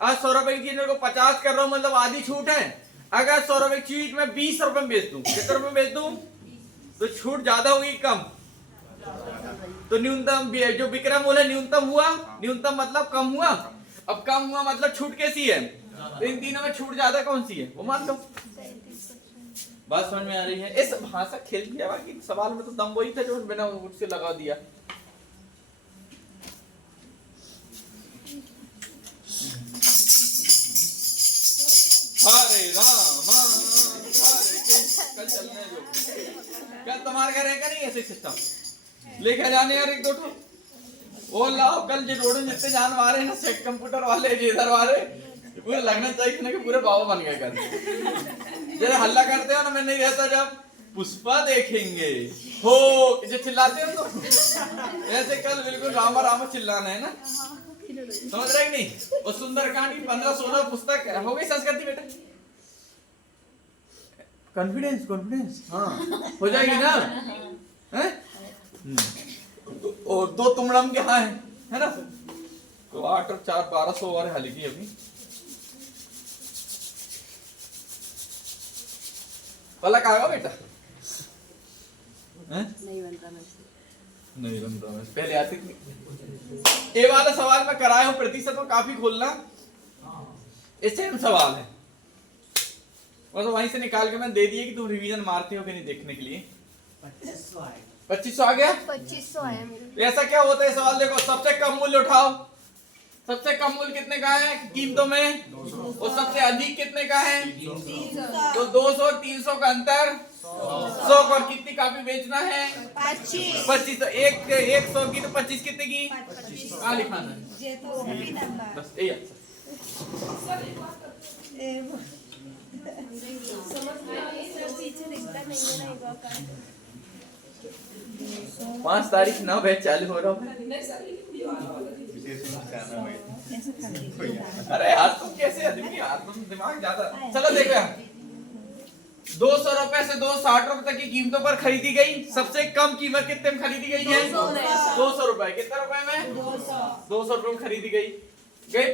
आज 100 रुपए की चीज मेरे को 50 कर रहा हूँ, मतलब आधी छूट है। अगर 100 रुपए की चीज मैं 20 रुपए में बेच दूं, कितने रुपए में बेच दूं? तो छूट ज्यादा होगी कम, तो न्यूनतम जो विक्रय मूल्य न्यूनतम हुआ, न्यूनतम मतलब कम हुआ। अब कम हुआ मतलब छूट कैसी है? तो इन तीनों में छूट ज्यादा कौन सी है वो मान लो। बात समझ में आ रही है? इस भाषा खेल किया, बाकी सवाल में तो दम वही था जो बिना उससे लगा दिया। हरे राम हरे कृष्ण। कल चलने जो क्या तुम्हारे घर है क्या नहीं ऐसे सिस्टम लेके जाने यार एक दो ठो वो लाओ। कल जो रोड में जितने जान वाले ना सेट कंप्यूटर वाले इधर वाले पूरे लगना चाहिए ना कि पूरे बाबा बन गए कर। जैसे हल्ला करते हो ना, मैं नहीं रहता जब पुष्पा देखेंगे हो इसे चिल्लाते हो तो ऐसे कल बिल्कुल रामा रामा चिल्लाना है ना, समझ रहे कि नहीं? और सुंदरकांड की 15-16 पुस्तक हो गई संस्कृति बेटा। कॉन्फिडेंस कॉन्फिडेंस हाँ हो जाएगी ना है? और 2 तुमड़म के हाँ है ना, तो 8 और 4 1200 और हल्की अभी। पलक आएगा बेटा? नहीं बनता मैं पहले आती थी। ये वाला सवाल मैं कराया हूँ, प्रतिशत में काफी खोलना। इससे हम सवाल है और तो वहीं से निकाल के मैं दे दिए कि तुम रिवीजन मारते हो कि नहीं देखने के लिए। 2500 आ गया। 2500 आया मेरे। ऐसा क्या होता है सवाल? देखो सबसे कम मूल्य उठाओ। सबसे कम मूल्य कितने का है कीमतों में? और सबसे अधिक कितने का है? तो 200 और 300 का अंतर 100 और कितनी कापी बेचना है? 25। तो एक 100 की तो 25 कितने की? कहाँ लिखाना है? बस यही अच्छा। 5 तारीख 9 बैच चालू हो रहा हूँ। अरे यार तुम कैसे आदमी यार, तुम दिमाग ज्यादा। चलो देखो यार, 200 रुपए से 260 रुपए तक की कीमतों पर खरीदी गई। सबसे कम कीमत कितने में खरीदी गई है? 200 रुपए। कितने रुपए में? 200 रुपए में खरीदी गई।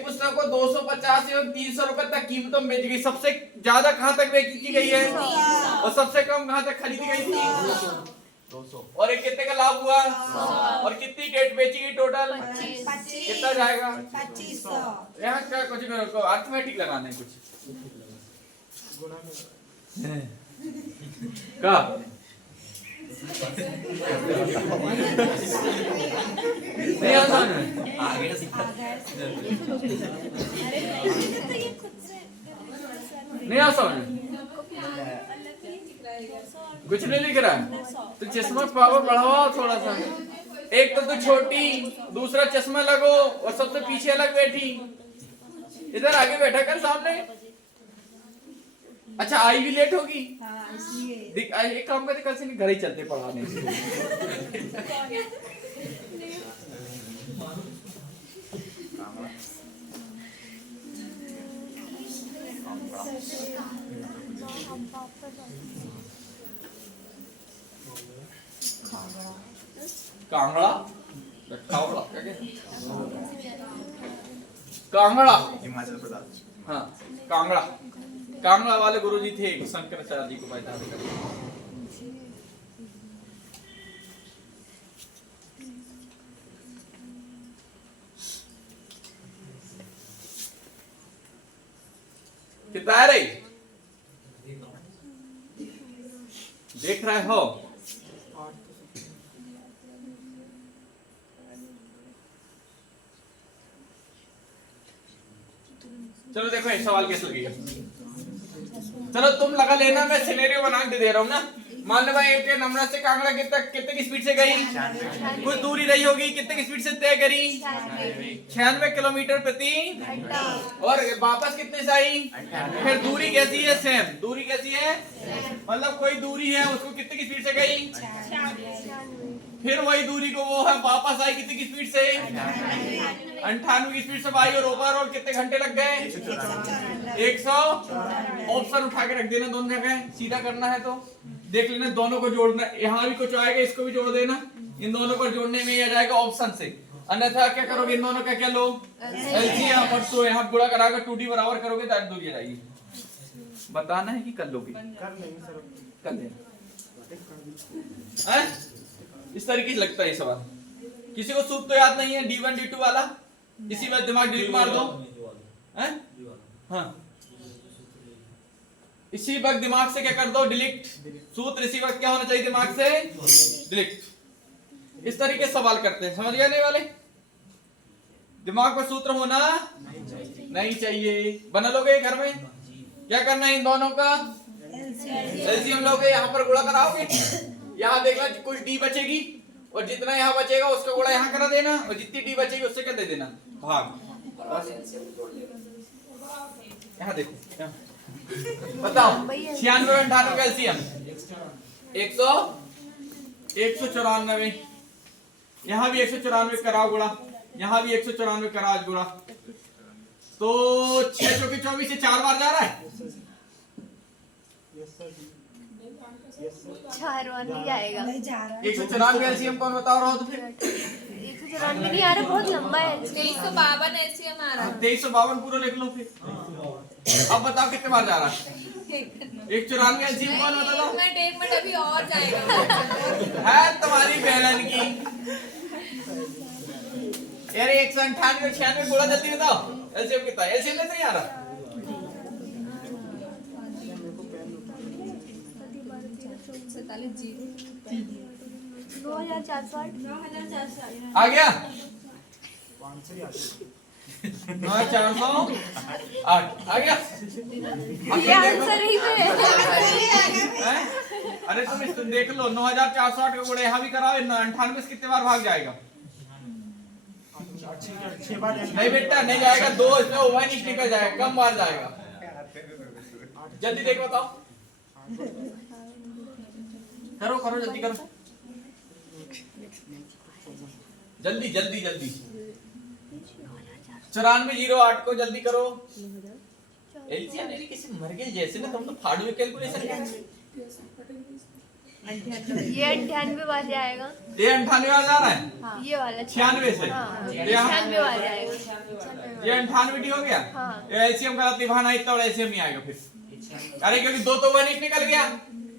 पुस्तक को 250 एवं 300 रुपए तक कीमतों में बेची गई। सबसे ज्यादा कहां तक बेची गई है और सबसे कम कहां तक खरीदी गई थी? 200। और एक कितने का लाभ हुआ? और कितनी डेट बेची गई टोटल? कितना जाएगा? 2500। यहाँ क्या कुछ अर्थमेटिक लगाना है कुछ का नहीं आसान है। आगे सीखा नहीं आसान है, कुछ नहीं लिख रहा है। तो चश्मा पावर बढ़ाओ थोड़ा सा। एक तो छोटी, दूसरा चश्मा लगो और सबसे पीछे अलग बैठी। इधर आगे बैठा कर सामने। अच्छा आई भी लेट होगी इसलिए एक काम करते, कल से घर ही चलते पढ़ाने। कांगड़ा कांगड़ा हिमाचल प्रदेश। हाँ कांगड़ा। कांगड़ा वाले गुरुजी थे शंकराचार्य जी को पहचान कर। कितना है रे? देख रहे हो? चलो देखो एक सवाल कैसे लगेगा। चलो तुम लगा लेना, मैं सिनेरियो बना के दे रहा हूँ ना। मान लो भाई एक नमरा से कांगड़ा कितने की स्पीड से गई, कुछ दूरी रही होगी, कितने की स्पीड से तय करी, 96 किलोमीटर प्रति, और वापस कितने से आई, फिर दूरी कैसी है, सेम दूरी कैसी है, मतलब कोई दूरी है उसको कितने की स्पीड से गई, फिर वही दूरी को वो है वापस आई कितने की स्पीड से, 98 की स्पीड से आई, और ओवरऑल कितने घंटे लग गए, 100। ऑप्शन उठा के रख देना दोनों जगह, सीधा करना है तो देख लेना, दोनों को जोड़ना, यहाँ भी कुछ आएगा इसको भी जोड़ देना, इन दोनों को जोड़ने में आ जाएगा ऑप्शन से, अन्यथा क्या करोगे, इन दोनों का क्या लो एलसीएम, और तो यहाँ गुणा कराकर 2d बराबर करोगे तो दूरी आ जाएगी। बताना है कि कर लोगे, कर लेना। इस तरीके से लगता है ये सवाल। किसी को सूत्र तो याद नहीं है d1 d2 वाला, इसी में दिमाग डिलीट मार दो, हाँ इसी वक्त दिमाग से क्या कर दो, डिलीट। सूत्र इसी वक्त क्या होना चाहिए, दिमाग से डिलीट। इस तरीके से सवाल करते हैं, समझ गए नहीं वाले, दिमाग में सूत्र होना नहीं चाहिए। बना लोगे घर में, क्या करना है, इन दोनों का एलसीएम लोगे, यहाँ पर गुणा कराओगे, यहाँ देखना कुछ डी बचेगी और जितना यहाँ बचेगा उसका गुणा यहाँ करा देना, और जितनी डी बचेगी उससे क्या दे देना, भाग। यहाँ देखो, यहाँ बताओ 96 और 98 का एलसीएम 194, यहाँ भी 194 कराओ गुणा, यहाँ भी 194 कराओ गुणा, तो 6 चौके 24 से 4 बार जा रहा है, 4 बार नहीं जाएगा। 194 एलसीएम कौन बता रहा हो, तो फिर 194 नहीं आ रहा, बहुत लंबा है। 2352 एलसीएम आ रहा है। 2352 पूरा लिख लो फिर। अब बताओ कितने बार जा रहा है, 194 एलसीएम कौन बता दो, एक मिनट अभी और जाएगा है तुम्हारी बहन की। यार 198 और 96 गुणा जल्दी बताओ, एलसीएम कितना है, एलसीएम नहीं आ रहा, 9408 आ गया 9408 आ गया। ये आंसर ही पे है। हैं? अरे तुम देख लो 9408 का गुणा यहाँ भी कराओ, 98 से कितने बार भाग जाएगा, 6 बार नहीं बेटा नहीं जाएगा, 2 इसमें ओवर नहीं निकल जाएगा, कम बार जाएगा। जल्दी देख बताओ, करो करो जल्दी करो, जल्दी जल्दी जल्दी 9408 को जल्दी करो। एलसीएम नहीं किसी मर गए जैसे ना, तुम तो फाड़ू कैलकुलेशन ये 98 बार जाएगा। ये 98 आ जा रहा है, हाँ ये वाला 96 से, हाँ, ये यहाँ 96 बार जाएगा। ये 98 हो गया, हाँ। एलसीएम का बहाना इतना बड़ा एलसीएम नहीं आएगा फिर, अरे क्योंकि 2 तो 1 निकल गया,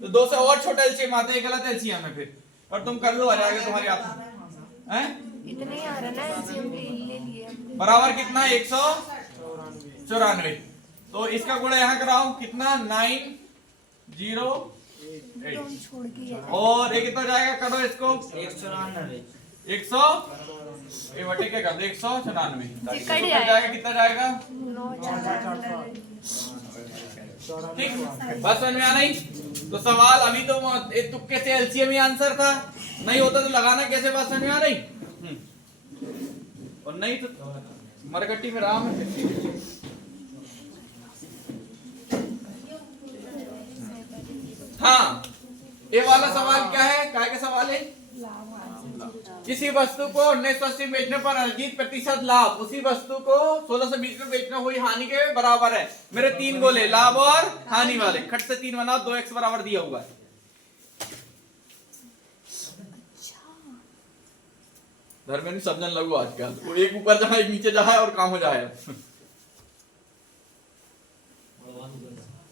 तो 2 से और छोटा एलसीएम आता है, गलत एलसीएम है फिर, और तुम कर लो आ जाएगा तुम्हारे हाथ में, हैं? इतना ही आ रहा ना एलसीएम ले लिए बराबर कितना 194, तो इसका गुणा यहाँ कराओ कितना 908, छोड़ के और ये कितना जाएगा, करो इसको 100 ये बटे क्या कर दो 194, जाएगा कितना जाएगा, 9408 ठीक। बस समझ में आ नहीं, तो सवाल अभी तो तुक्के से एलसीएम ही आंसर था, नहीं होता तो लगाना कैसे, बात समझ में आ रही, और नहीं तो मरगट्टी में राम है। हाँ ये वाला सवाल क्या है, काय का सवाल है, किसी वस्तु को 1980 में बेचने पर अर्जित प्रतिशत लाभ उसी वस्तु को 1620 में बेचना हुई हानि के बराबर है। मेरे 3 गोले लाभ और हानि वाले, खट से 3 बनाओ, 2x बराबर दिया हुआ है। घर में नहीं समझने लगो आजकल, वो एक ऊपर जाए एक नीचे जाए और काम हो जाए।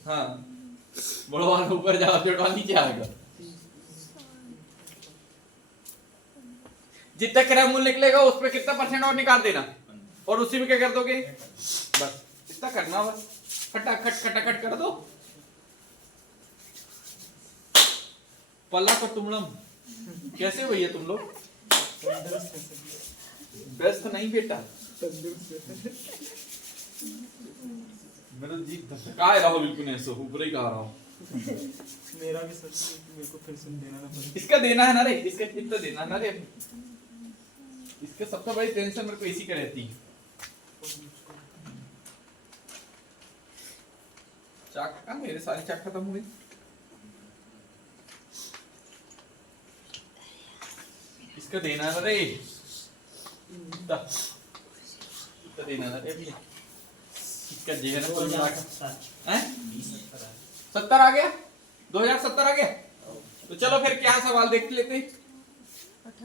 हाँ बड़ो वाला ऊपर जाओ, छोटा नीचे आएगा। जितना क्रय मूल्य निकलेगा उस पर कितना % और निकाल देना, और उसी में क्या कर दोगे, बस इतना करना, बस खटाखट कर दो। पल्ला को तुमड़म कैसे भैया तुम लोग, व्यस्त नहीं बेटा, मेरा जीत धक्का रहा हो बिल्कुल ऐसे ऊपर ही कह रहा हूँ। मेरा भी सच है, मेरे को फिर से देना ना पड़े। इसका देना है ना रे, इसका कितना देना है ना रे। इसके सबसे बड़ी टेंशन मेरे को इसी का रहती है। चाक का मेरे सारे चाक खत्म हो गए। इसका देना है ना रे, इतना देना है ना रे अभी। इसका जेहन को मिला के हैं 70 आ गया, 2070 आ गया। तो चलो फिर क्या सवाल देख लेते हैं।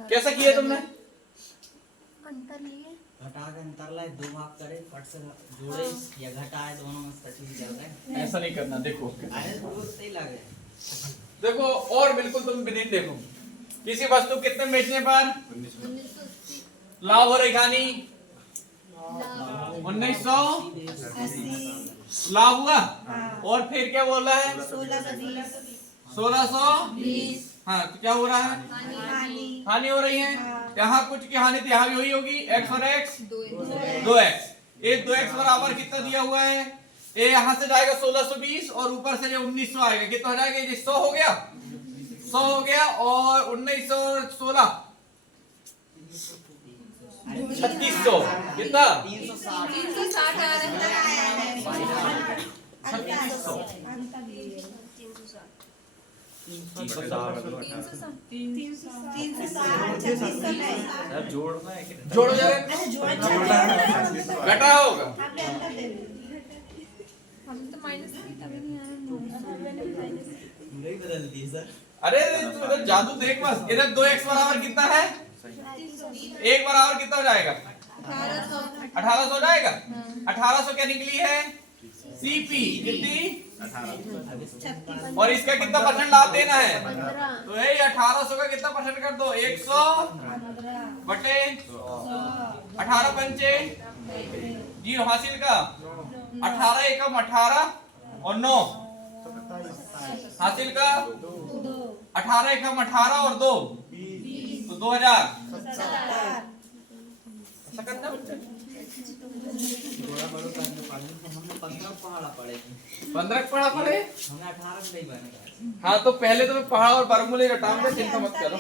कैसा किया तुमने? अंतर नहीं है। घटा के अंतर लाए, दो भाग करे, फट से जोड़े या घटाए, दोनों में सच ही चल रहा है। ऐसा नहीं करना। देखो अरे वो सही लगे। देखो और बिल्कुल तुम बिनीत देखो, किसी वस्तु कितने में बेचने पर 1980 लाभ हो रही कहानी 1900 लाभ हुआ। और फिर क्या बोल रहा है 1620। हाँ तो क्या हो रहा है, हानि हो रही है। यहाँ कुछ की हानि यहाँ भी हुई होगी, x और x 2x। ये 2x बराबर कितना दिया हुआ है, ये यहाँ से जाएगा 1620 और ऊपर से जो 1900 आएगा, कितना हो जाएगा, ये 100 हो गया, 100 हो गया। और 1916 3600 कितना 360 आ रहा है। अब जोड़ना है कि जोड़ो जरा, घटा होगा। हम तो माइनस नहीं बदल दी सर। अरे तू इधर जादू देख बस। इधर 2x बराबर कितना है, 1 बराबर कितना हो जाएगा 1800 हो जाएगा। 1800 क्या निकली है सीपी कितनी, और इसका कितना परसेंट लाभ देना है, तो यही 1800 का कितना परसेंट कर दो 100 बटे 18 पंचे 0 हासिल का 18 एकम 18 और 9 हासिल का 18 एकम 18 और 2 तो 2000। ऐसा करना हमने 15 पहाड़ा पड़ेगी, 15 पढ़ा पड़े। हमें 18 नहीं बनेगा। हाँ तो पहले तो मैं पहाड़ और वर्गमूल घटाऊंगा, चिंता मत करो।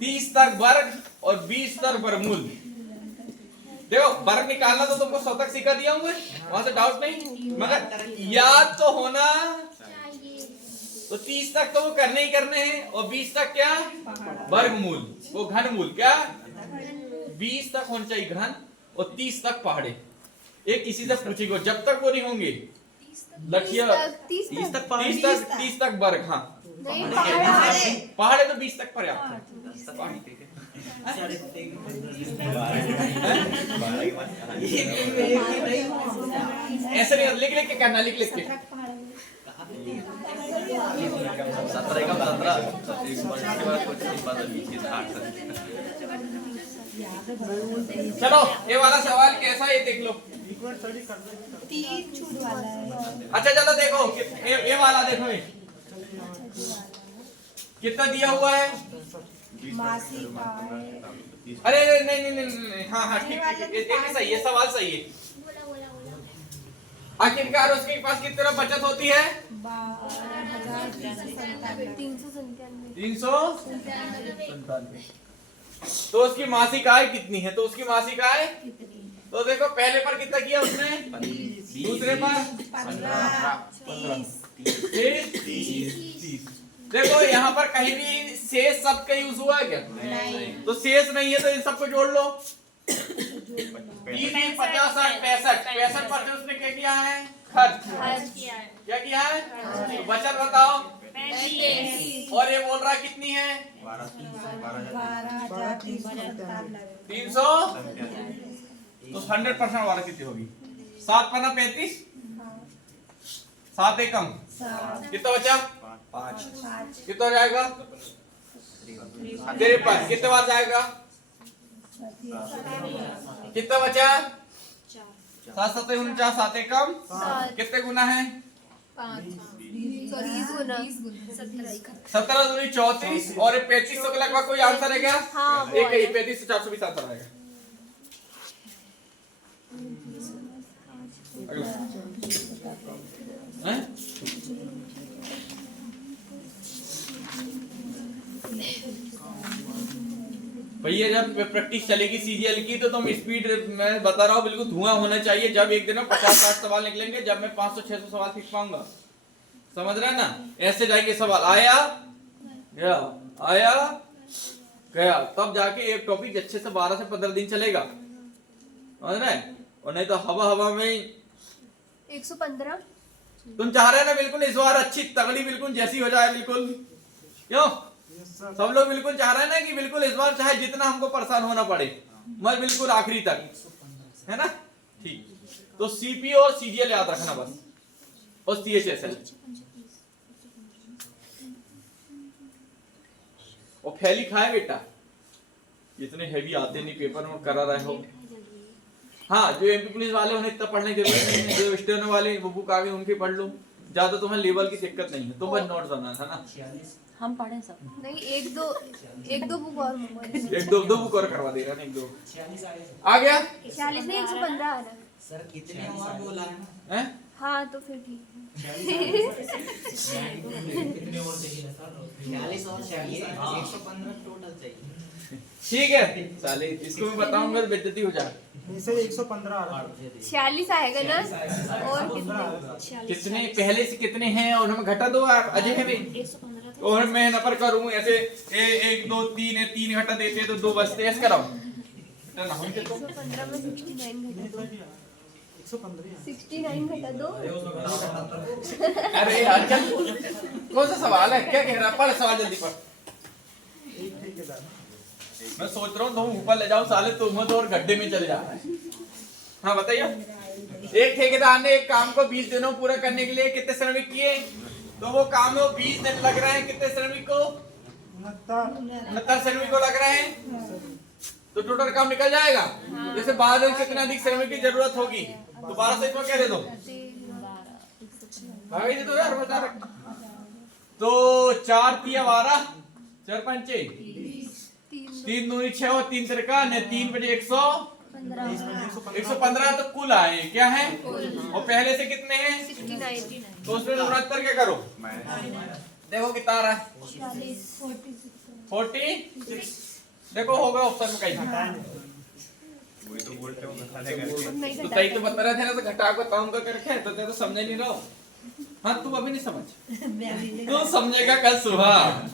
30 तक वर्ग और 20 तक वर्गमूल। देखो वर्ग निकालना तो तुमको 100 तक सिखा दिया हूँ मैं, वहां से डाउट नहीं, मगर याद तो होना। तो 30 तक तो वो करने ही करने हैं, और 20 तक क्या वर्गमूल, वो घनमूल क्या 20 तक होना चाहिए घन, और 30 तक पहाड़े। एक किसी से पूछेगा जब तक वो नहीं होंगे लक्ष्य 30 तक 30 तक वर्ग। हाँ नहीं पहाड़े तो 20 तक पर्याप्त है। ऐसे नहीं, लिख लिख के करना, लिख लिख के। 17 का 17 चलो ये वाला सवाल कैसा है ये देख लो। अच्छा चलो देखो ये वाला देखो, ये कितना दिया हुआ है। अरे नहीं नहीं नहीं, हाँ हाँ ठीक ठीक, ये सही है, सवाल सही है। आखिरकार उसके पास कितनी बचत होती है 397। तो उसकी मासिक आय कितनी है, तो उसकी मासिक आय तो देखो पहले पर कितना किया उसने, दूसरे पर 30। देखो यहाँ पर कहीं भी शेष शब्द का यूज हुआ है क्या, तो शेष नहीं है तो इन सबको जोड़ लो। 30, 50, 60, 65% उसने क्या किया है खर्च, क्या किया है, तो बचत बताओ। और ये बोल रहा कितनी है 300, तो 100% वाला कितनी होगी 7 पन्ना 35, 7 एकम कितना बचा 5, कितना हो जाएगा तेरे पास कितने बार जाएगा, कितना बचा 7 7 49, 7 एकम कितने गुना है 17 दूनी 34, और 3500 के लगभग कोई आंसर है क्या, एक ही 35 से 420 आंसर आएगा। भैया जब प्रैक्टिस चलेगी सीजीएल की तो तुम स्पीड, मैं बता रहा हूँ बिल्कुल धुआं होना चाहिए। जब एक दिन में 50-60 सवाल निकलेंगे, जब मैं 500-600 सवाल सीख पाऊंगा, समझ रहे हैं ना? ऐसे जाएंगे सवाल, आया गया आया गया, तब जाके एक टॉपिक अच्छे से 12 से 15 दिन चलेगा, समझ रहे? और नहीं तो हवा में 115 तुम चाह रहे हैं ना बिल्कुल इस बार अच्छी तगड़ी बिल्कुल जैसी हो जाए, बिल्कुल क्यों? सब लोग बिल्कुल चाह रहे हैं ना कि बिल्कुल इस बार चाहे जितना हमको परेशान होना पड़े, मैं बिल्कुल आखिरी तक, है ना? ठीक, तो सीपी और सीजीएल याद रखना बस, और सीएचएसएल। और फैली खाए बेटा, इतने हैवी आते नहीं, पेपर में करा रहे हो। हाँ, जो एमपी पुलिस वाले उन्हें इतना पढ़ने की जरूरत नहीं है, जो स्टेनो वाले वो बुक आगे उनके पढ़ लो, ज्यादा तुम्हें लेवल की दिक्कत नहीं है, तुम बस नोट्स बनाना था ना। हम पढ़े सब नहीं, एक दो बुक और एक दो बुक और करवा देगा ना, एक दो आ गया। 46 नहीं 115 आ रहा है। सर कितने और बोला है ना? हैं? हाँ तो फिर ठीक है। कितने और चाहिए सर? 46 और चाहिए, 115 टोटल चाहिए। ठीक है, साले इसको मैं बताऊंगा तो बेइज्जती हो जाए। इसे 115 आ रहा है। 46 आएगा ना, और कितने? कितने पहले से कितने हैं और हम घटा दो आप अजय है भी, और मैं न पर करूं ऐसे 1 2 3 है, 3 घटा देते तो 2 बचते, ऐसे कराओ ना हम के तो 115 में 69 घटा दो। 69 घटा दो। अरे यार चल, कौन सा सवाल है, क्या कह रहा है? पढ़ सवाल जल्दी पढ़। मैं सोच रहा हूँ तुम ऊपर ले जाओ साले, तुम तो और गड्ढे में चले जा रहा है। हाँ बताइए। एक ठेकेदार ने एक काम को 20 दिनों पूरा करने के लिए कितने श्रमिक किए? तो वो काम में 20 दिन लग रहे हैं, कितने श्रमिक को? 69 श्रमिक को लग रहे हैं, तो टोटल काम निकल जाएगा। जैसे बाद में कितने अधिक श्रमिक की जरूरत होगी, तो 12 से इसमें क्या दे दो, भाई दे दो यार, बता रहा। तो 4 तिया 12, 4 पंचे 3 दूनी 6 और 3 तिरका ने 3 बजे 115, तो कुल आए क्या है? और पहले से कितने हैं? 69। तो उसमें 69 क्या करो, देखो कितना आ रहा है? 46। देखो होगा ऑप्शन में कहीं, वही तो बोलते हो घटाने करके। तो कहीं तो बता रहे थे ना, तो घटा को काम कर रखे तो तेरे तो समझ नहीं रहा। हाँ तू अभी नहीं समझ, तू समझेगा कल सुबह।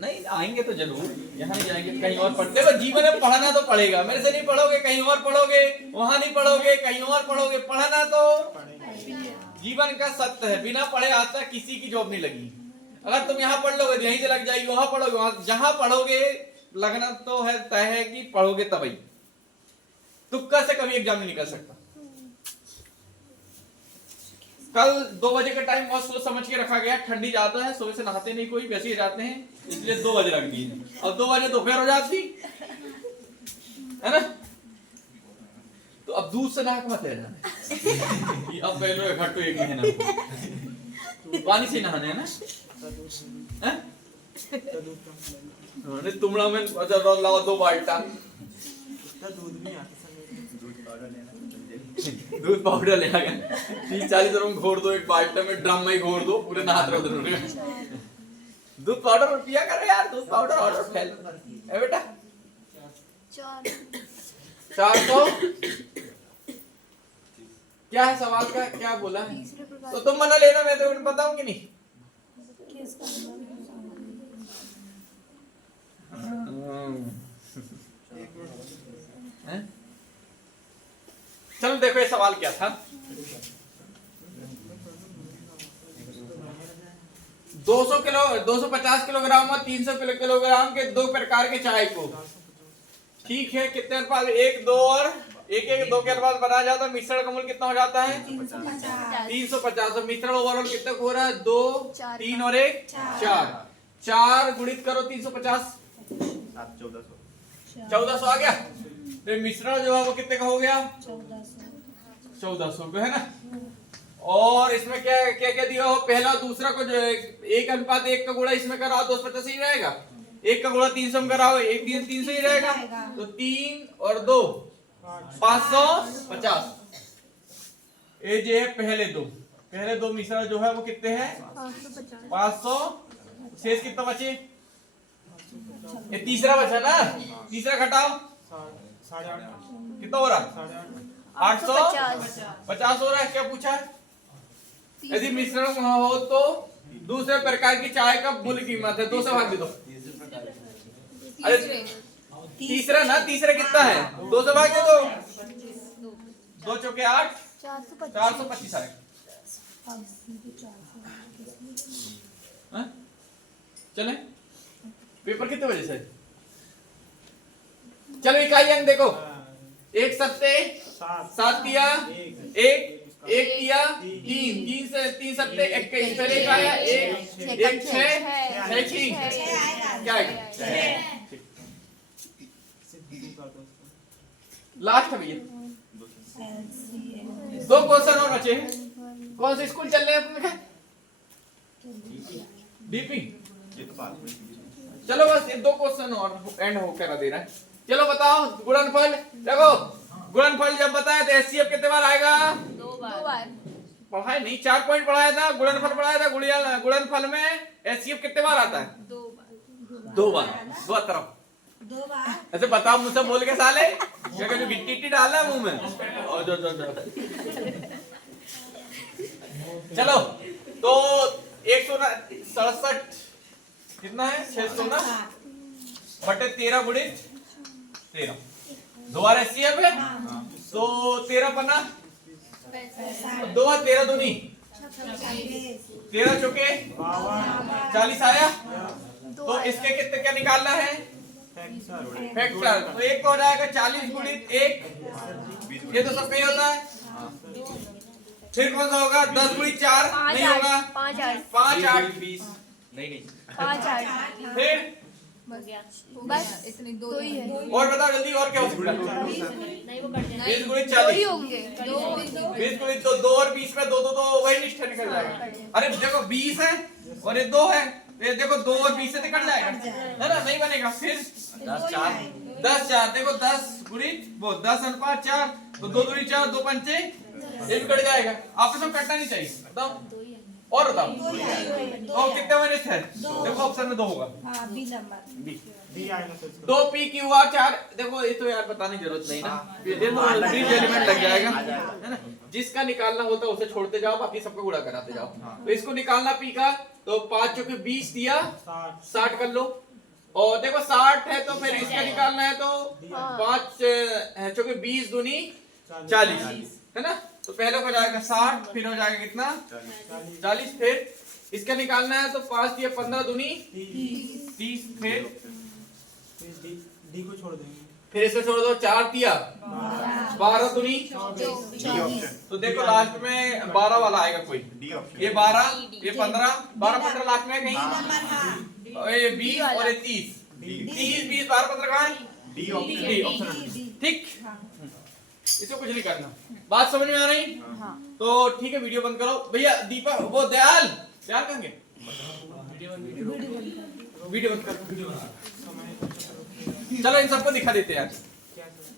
नहीं आएंगे तो जरूर, यहाँ नहीं जाएंगे कहीं और पढ़ते। देखो जीवन में पढ़ना तो पड़ेगा, मेरे से नहीं पढ़ोगे कहीं और पढ़ोगे, वहां नहीं पढ़ोगे कहीं और पढ़ोगे, पढ़ना तो जीवन का सत्य है। बिना पढ़े आज तक किसी की जॉब नहीं लगी। अगर तुम यहाँ पढ़ लोगे यहीं से लग जाएगी, वहां पढ़ोगे वहां, जहां पढ़ोगे लगना तो है, तय है कि पढ़ोगे तभी। तुक्का से कभी एग्जाम नहीं निकल सकता। कल 2 बजे का टाइम बहुत सोच समझ के रखा गया, ठंडी ज्यादा है, सुबह से नहाते नहीं कोई, वैसे ही जाते हैं, इसलिए 2 बजे रख दिए। अब 2 बजे दोपहर हो जाती है ना, तो अब दूध से नहा मत रहना। अब पहले घट्टो 1 महीना पानी से नहाने है ना, तुमड़ा में लाओ 2 बाल्टा दूध पाउडर ले आ गया, 30-40 रुपए घोर दो, एक बाल्टा में ड्रम में घोर दो, पूरे नहाते रहो दूध पाउडर पिया करो यार, दूध पाउडर ऑर्डर फैल है बेटा। 400 क्या है सवाल का, क्या बोला है? तो तुम मना लेना, मैं तो बताऊं कि नहीं। चलो देखो ये सवाल क्या था। 250 किलोग्राम और 300 किलोग्राम के 2 प्रकार के चाय को, ठीक है, कितने अनुपात? 1 2 और 1 2 के अनुपात बनाया जाता है। मिश्रण का मूल्य कितना हो जाता है? 350। मिश्रण ओवरऑल कितना हो रहा है? 2 3 और 1 4। 4 गुणित करो 350, 1400 आ गया। तो मिश्रण जो है वो कितने का हो गया? 1400 का है ना। और इसमें क्या क्या क्या दिया हो? पहला दूसरा को जो 1 अनुपात 1 का गुणा इसमें कराओ, 250 ही रहेगा। 1 का गुणा 300 में कराओ, 1 3 300 ही रहेगा। तो 3 और 2 550। ये जो है पहले दो मिश्रण जो है वो कितने हैं? 500। शेष कितना बचे? ये तीसरा बचा ना, तीसरा घटाओ 850 कितना हो रहा? 850 850 हो रहा है। क्या पूछा है? यदि मिश्रण हो तो दूसरे प्रकार की चाय का मूल्य कीमत है, 2 से भाग दे दो। अरे तीसरा ना, तीसरा कितना है? 2 से भाग दे दो। 2 चौके 8, 425 आएगा। हाँ? चले पेपर कितने बजे से? चलो इकाई अंक देखो, 1 सत्ते 7 दिया, 1 दिया 3 से 3 सत्ते 21, फिर 1 आया 1 6 क्या आएगा? लास्ट है भैया, 2 क्वेश्चन और बचे हैं। कौन से स्कूल चल रहे हैं अपने? डीपी। चलो बस ये 2 क्वेश्चन और एंड हो कर दे रहा है। चलो बताओ गुणनफल। देखो गुणनफल जब बताया तो एचसीएफ कितने बार आएगा? 2 बार। पढ़ाया नहीं, 4 पॉइंट पढ़ाया था, गुणनफल पढ़ाया था। गुणनफल में एचसीएफ कितने बार आता है? 2 बार। 2 बार। 2 तरफ 2 बार। ऐसे बताओ मुझसे बोल के साले, क्या जो गिट्टी डालना है मुंह में? और जो चलो तो 167 कितना है? 600 ना बटे 13 गुणित 13, 2 बार एचसीएफ है तो 13 पन्ना 2 बार 13 दूनी 13 चौके 40 आया। तो इसके कितने क्या निकालना है? फैक्टर। तो एक तो हो जाएगा 40 गुणित 1, ये तो सब कहीं होता है। फिर कौन सा होगा? 10 गुणित 4 नहीं होगा, 5 8 20 नहीं 5 8 फिर बस इतनी 2 ही है। और बताओ जल्दी, और क्या हो सकता है? 20 गुणित 40 होंगे 20 गुणित 2 और 20 में 2 तो वही निष्ठा निकल जाएगा। अरे देखो 20 है और ये 2 है, ये देखो 2 और 20 से निकल जाएगा, है ना? नहीं बनेगा। फिर 10 4 देखो 10 गुणित वो 10 अनुपात 4 तो 2 दूनी 4 2 पंचे ये भी कट जाएगा। आपस में कटना नहीं चाहिए। बताओ और बताओ तो कितने मिनट है? देखो ऑप्शन में 2 होगा। हां बी नंबर डी आएगा तो इसका 2 पी क्यू आर 4। देखो ये तो यार बताने की जरूरत नहीं ना, ये तो ब्रिज एलिमेंट लग जाएगा, है ना? जिसका निकालना होता है उसे छोड़ते जाओ, बाकी सबको गुणा कराते जाओ। तो इसको निकालना पी का, तो 5 चौके 20 दिया 60 कर लो। और देखो 60 है तो फिर इसका निकालना है तो 5 चौके 20 दूनी 40, है ना? तो पहले हो जाएगा 60, फिर हो जाएगा कितना? 40। फिर इसका निकालना है तो 5 दिया 15 दूनी 30, फिर डी को छोड़ देंगे। फिर इसको छोड़ दो, 4 दिया 12 दूनी। तो देखो लास्ट में 12 वाला आएगा कोई, ये 12 ये 15 15 लास्ट में कहीं, और ये 20 और ये 30 20 12 15 कहाँ है? D option. ठीक, इसको कुछ नहीं करना। बात समझ में आ रही? तो ठीक है, वीडियो बंद करो भैया। दीपक वो दयाल करेंगे वीडियो बंद करो। चलो इन सबको दिखा देते हैं यार।